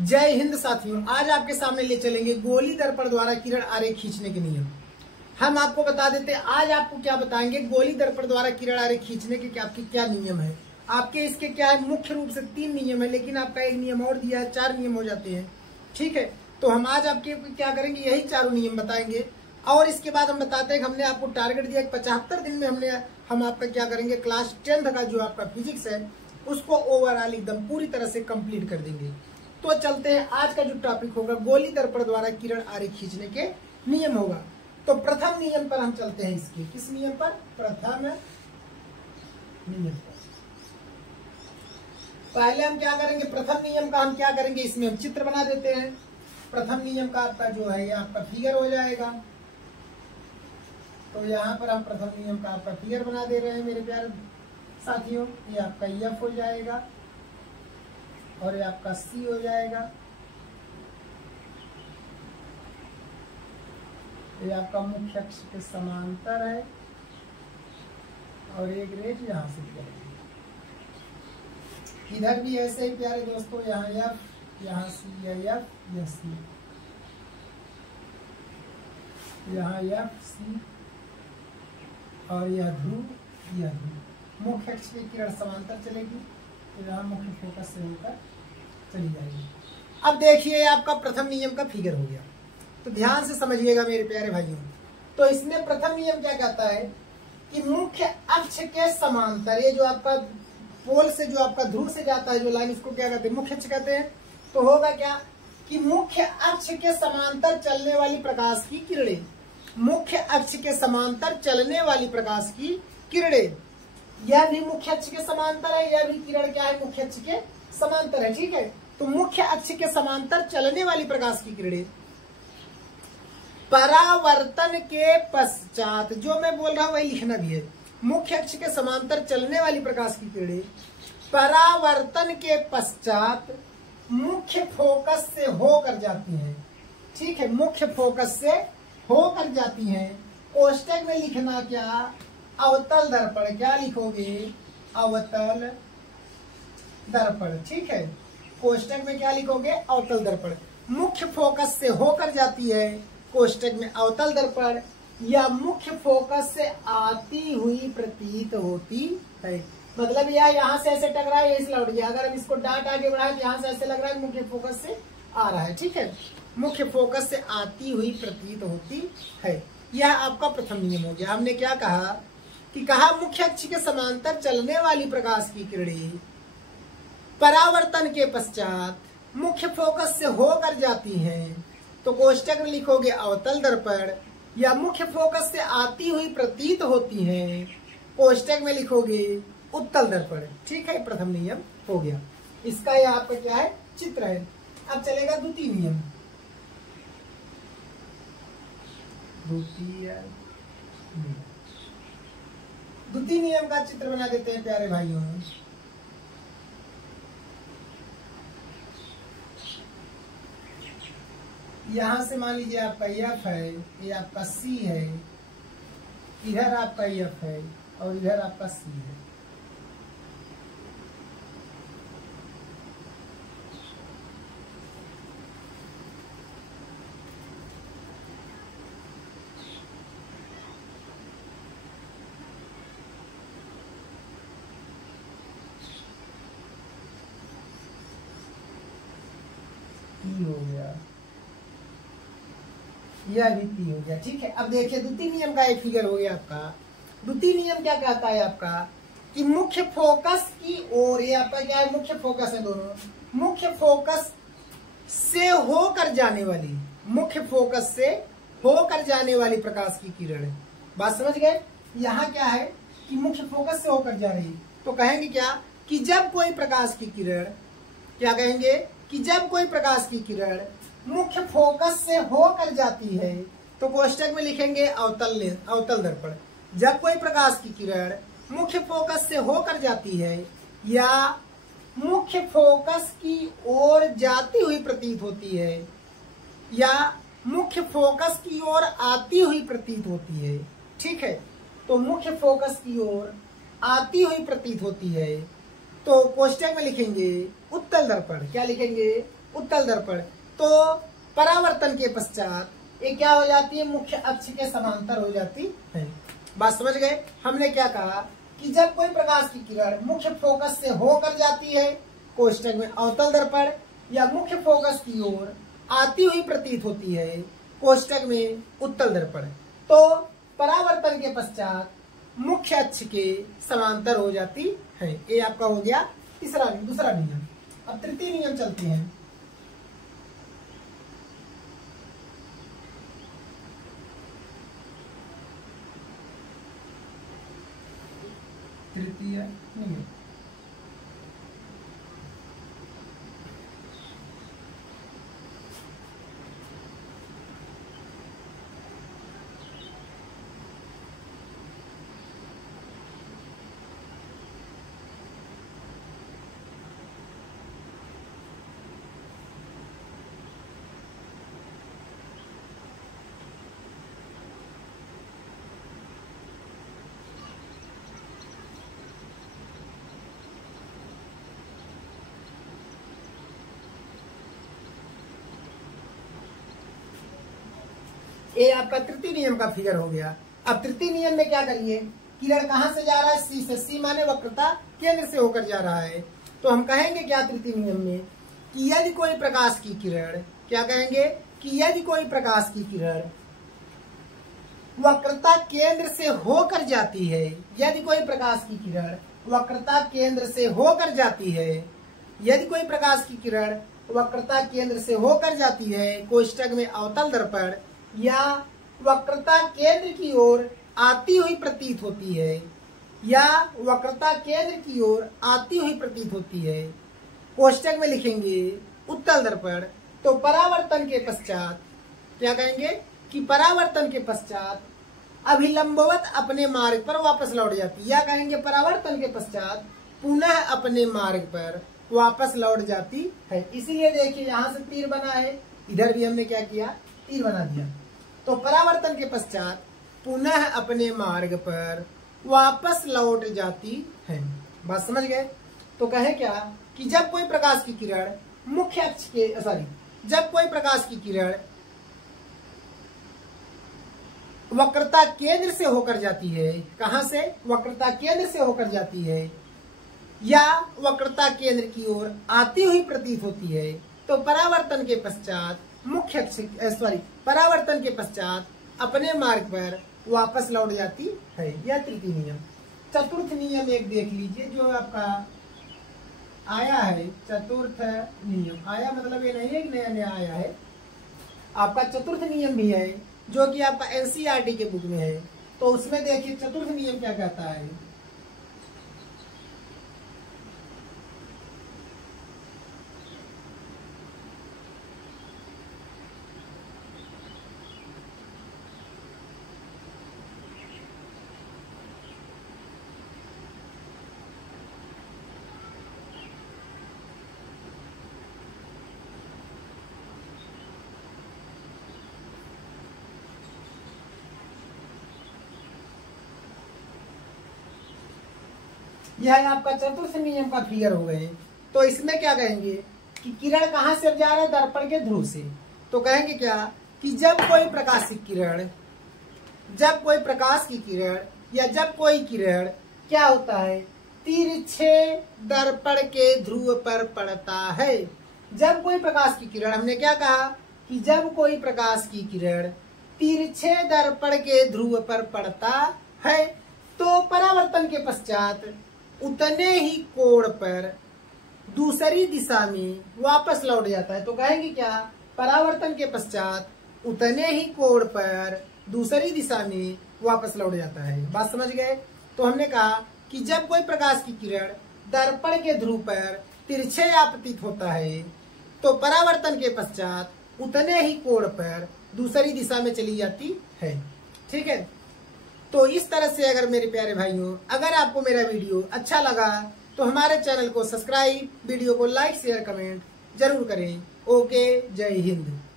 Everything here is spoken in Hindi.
जय हिंद साथियों, आज आपके सामने ले चलेंगे गोली दर्पण द्वारा किरण आरेख खींचने के नियम। हम आपको बता देते हैं आज आपको क्या बताएंगे, गोली दर्पण द्वारा किरण आरेख खींचने के क्या नियम है। आपके इसके क्या है, मुख्य रूप से 3 नियम है, लेकिन आपका एक नियम और दिया है, 4 नियम हो जाते हैं। ठीक है, तो हम आज आपके क्या करेंगे, यही 4 नियम बताएंगे। और इसके बाद हम बताते हैं कि हमने आपको टारगेट दिया 75 दिन में हम आपका क्या करेंगे, क्लास 10th का जो आपका फिजिक्स है उसको ओवरऑल एकदम पूरी तरह से कंप्लीट कर देंगे। तो चलते हैं, आज का जो टॉपिक होगा गोली दर्पण द्वारा किरण आरेख खींचने के नियम होगा। तो प्रथम नियम पर हम चलते हैं, इसके किस नियम पर, प्रथम नियम पर। पहले हम क्या करेंगे, प्रथम नियम का हम क्या करेंगे, इसमें हम चित्र बना देते हैं। प्रथम नियम का आपका जो है ये आपका फिगर हो जाएगा। तो यहाँ पर हम प्रथम नियम का आपका फिगर बना दे रहे हैं मेरे प्यारे साथियों। ये आपका एफ हो जाएगा और ये आपका सी हो जाएगा। ये आपका मुख्य अक्ष के समांतर है और एक रेज यहाँ से निकलेगी। इधर भी ऐसे ही प्यारे दोस्तों, यहाँ एफ, यहाँ सी, या एफ, या सी, यहाँ एफ, सी और यह ध्रुव, यह ध्रुव। मुख्य अक्ष की किरण समांतर चलेगी तो यहाँ मुख्य फोकस से होकर चली जाएगी। अब देखिए आपका प्रथम नियम का फिगर हो गया, तो ध्यान से समझिएगा मेरे प्यारे भाइयों। तो इसमें प्रथम नियम क्या कहता है कि मुख्य अक्ष के समांतर, ये जो आपका पोल से जो आपका ध्रुव से जाता है जो लाइन, इसको क्या कहते हैं, मुख्य अक्ष कहते हैं। तो होगा क्या कि मुख्य अक्ष के समांतर चलने वाली प्रकाश की किरणें, मुख्य अक्ष के समांतर चलने वाली प्रकाश की किरणें, यह भी मुख्य अक्ष के समांतर है, यह भी किरण क्या है, मुख्य अक्ष के समांतर है। ठीक है, तो मुख्य अक्ष के समांतर चलने वाली प्रकाश की किरणें परावर्तन के पश्चात, जो मैं बोल रहा हूं वही लिखना भी है, मुख्य अक्ष के समांतर चलने वाली प्रकाश की किरणें परावर्तन के पश्चात मुख्य फोकस से होकर जाती हैं। ठीक है, मुख्य फोकस से होकर जाती हैं। कोष्टक में लिखना क्या, अवतल दर्पण, क्या लिखोगे, अवतल दर्पण। ठीक है, कोष्टक में क्या लिखोगे, अवतल दर्पण। मुख्य फोकस से होकर जाती है, कोष्टक में अवतल दर्पण, या मुख्य फोकस से आती हुई प्रतीत होती है। मतलब यह यहाँ से ऐसे टकरा है, इस लौट गया। अगर हम इसको डांट आगे बढ़ाए तो यहाँ से ऐसे लग रहा है मुख्य फोकस से आ रहा है। ठीक है, मुख्य फोकस से आती हुई प्रतीत होती है। यह आपका प्रथम नियम हो गया। हमने क्या कहा कि मुख्य अक्ष के समांतर चलने वाली प्रकाश की किरणें परावर्तन के पश्चात मुख्य फोकस से होकर जाती हैं। तो कोष्टक में लिखोगे अवतल दर्पण, या मुख्य फोकस से आती हुई प्रतीत होती हैं, कोष्टक में लिखोगे उत्तल दर्पण। ठीक है, प्रथम नियम हो गया। इसका यह आपका क्या है, चित्र है। अब चलेगा द्वितीय नियम। द्वितीय नियम का चित्र बना देते हैं प्यारे भाइयों। यहां से मान लीजिए आपका एफ है, ये आपका सी है, इधर आपका एफ है और इधर आपका सी है। हो गया, यह भी पी हो गया। ठीक है, अब देखिए द्वितीय नियम का एक फिगर हो गया आपका। द्वितीय नियम क्या कहता है आपका कि मुख्य फोकस की ओर, ये आपका क्या है, मुख्य फोकस है दोनों, मुख्य फोकस से होकर जाने वाली, मुख्य फोकस से होकर जाने वाली प्रकाश की किरण। बात समझ गए, यहाँ क्या है कि मुख्य फोकस से होकर जा रही। तो कहेंगे क्या कि जब कोई प्रकाश की किरण, क्या कहेंगे कि जब कोई प्रकाश की किरण मुख्य फोकस से होकर जाती है, तो कोष्टक में लिखेंगे अवतल दर्पण। जब कोई प्रकाश की किरण मुख्य फोकस से होकर जाती है या मुख्य फोकस की ओर जाती हुई प्रतीत होती है या मुख्य फोकस की ओर आती हुई प्रतीत होती है। ठीक है, तो मुख्य फोकस की ओर आती हुई प्रतीत होती है, तो कोष्टक में लिखेंगे उत्तल दर्पण। क्या लिखेंगे? उत्तल दर्पण। तो परावर्तन के पश्चात ये क्या हो जाती है, मुख्य अक्ष के समांतर हो जाती है। बात समझ गए। हमने क्या कहा कि जब कोई प्रकाश की किरण मुख्य फोकस से होकर जाती है कोष्टक में अवतल दर्पण, या मुख्य फोकस की ओर आती हुई प्रतीत होती है कोष्टक में उत्तल दर्पण, तो परावर्तन के पश्चात मुख्य अक्ष के समांतर हो जाती है। ये आपका हो गया दूसरा नियम। अब तृतीय नियम चलते हैं। तृतीय नियम ये आपका तृतीय नियम का फिगर हो गया। अब तृतीय नियम में क्या करिए, किरण कहां से जा रहा है, सी से। सी माने वक्रता केंद्र से होकर जा रहा है। तो हम कहेंगे क्या तृतीय नियम में कि यदि कोई प्रकाश की किरण, क्या कहेंगे कि यदि कोई प्रकाश की किरण वक्रता केंद्र से होकर जाती है, यदि कोई प्रकाश की किरण वक्रता केंद्र से होकर जाती है, यदि कोई प्रकाश की किरण वक्रता केंद्र से होकर जाती है कोष्टक में अवतल दर्पण, या वक्रता केंद्र की ओर आती हुई प्रतीत होती है, या वक्रता केंद्र की ओर आती हुई प्रतीत होती है, कोष्टक में लिखेंगे उत्तल दर्पण। तो परावर्तन के पश्चात क्या कहेंगे कि परावर्तन के पश्चात अभिलंबवत अपने मार्ग पर वापस लौट जाती है, या कहेंगे परावर्तन के पश्चात पुनः अपने मार्ग पर वापस लौट जाती है। इसीलिए देखिए यहां से तीर बना है, इधर भी हमने क्या किया, तीर बना दिया। तो परावर्तन के पश्चात पुनः अपने मार्ग पर वापस लौट जाती है। बात समझ गए। तो कहे क्या कि जब कोई प्रकाश की किरण मुख्य अक्ष के जब कोई प्रकाश की किरण वक्रता केंद्र से होकर जाती है, कहां से, वक्रता केंद्र से होकर जाती है, या वक्रता केंद्र की ओर आती हुई प्रतीत होती है, तो परावर्तन के पश्चात परावर्तन के पश्चात अपने मार्ग पर वापस लौट जाती है। यह तृतीय नियम। चतुर्थ नियम एक देख लीजिए जो आपका आया है। चतुर्थ नियम आया मतलब ये नहीं है कि नया नया आया है, आपका चतुर्थ नियम भी है जो कि आपका एनसीईआरटी के बुक में है। तो उसमें देखिए चतुर्थ नियम क्या कहता है। यह आपका चतुर्थ नियम का फिगर हो गए। तो इसमें क्या कहेंगे कि किरण कहां से जा रहा है, दर्पण के ध्रुव से। तो कहेंगे क्या कि जब कोई प्रकाश की किरण या जब कोई किरण क्या होता है, तिरछे दर्पण के ध्रुव पर पड़ता है। जब कोई प्रकाश की किरण, हमने क्या कहा कि जब कोई प्रकाश की किरण तिरछे दर्पण के ध्रुव पर पड़ता है तो परावर्तन के पश्चात उतने ही कोण पर दूसरी दिशा में वापस लौट जाता है। तो कहेंगे क्या, परावर्तन के पश्चात उतने ही कोण पर दूसरी दिशा में वापस लौट जाता है। बात समझ गए। तो हमने कहा कि जब कोई प्रकाश की किरण दर्पण के ध्रुव पर तिरछे आपतित होता है तो परावर्तन के पश्चात उतने ही कोण पर दूसरी दिशा में चली जाती है। ठीक है। तो इस तरह से अगर मेरे प्यारे भाइयों, अगर आपको मेरा वीडियो अच्छा लगा तो हमारे चैनल को सब्सक्राइब, वीडियो को लाइक शेयर कमेंट जरूर करें। ओके, जय हिंद।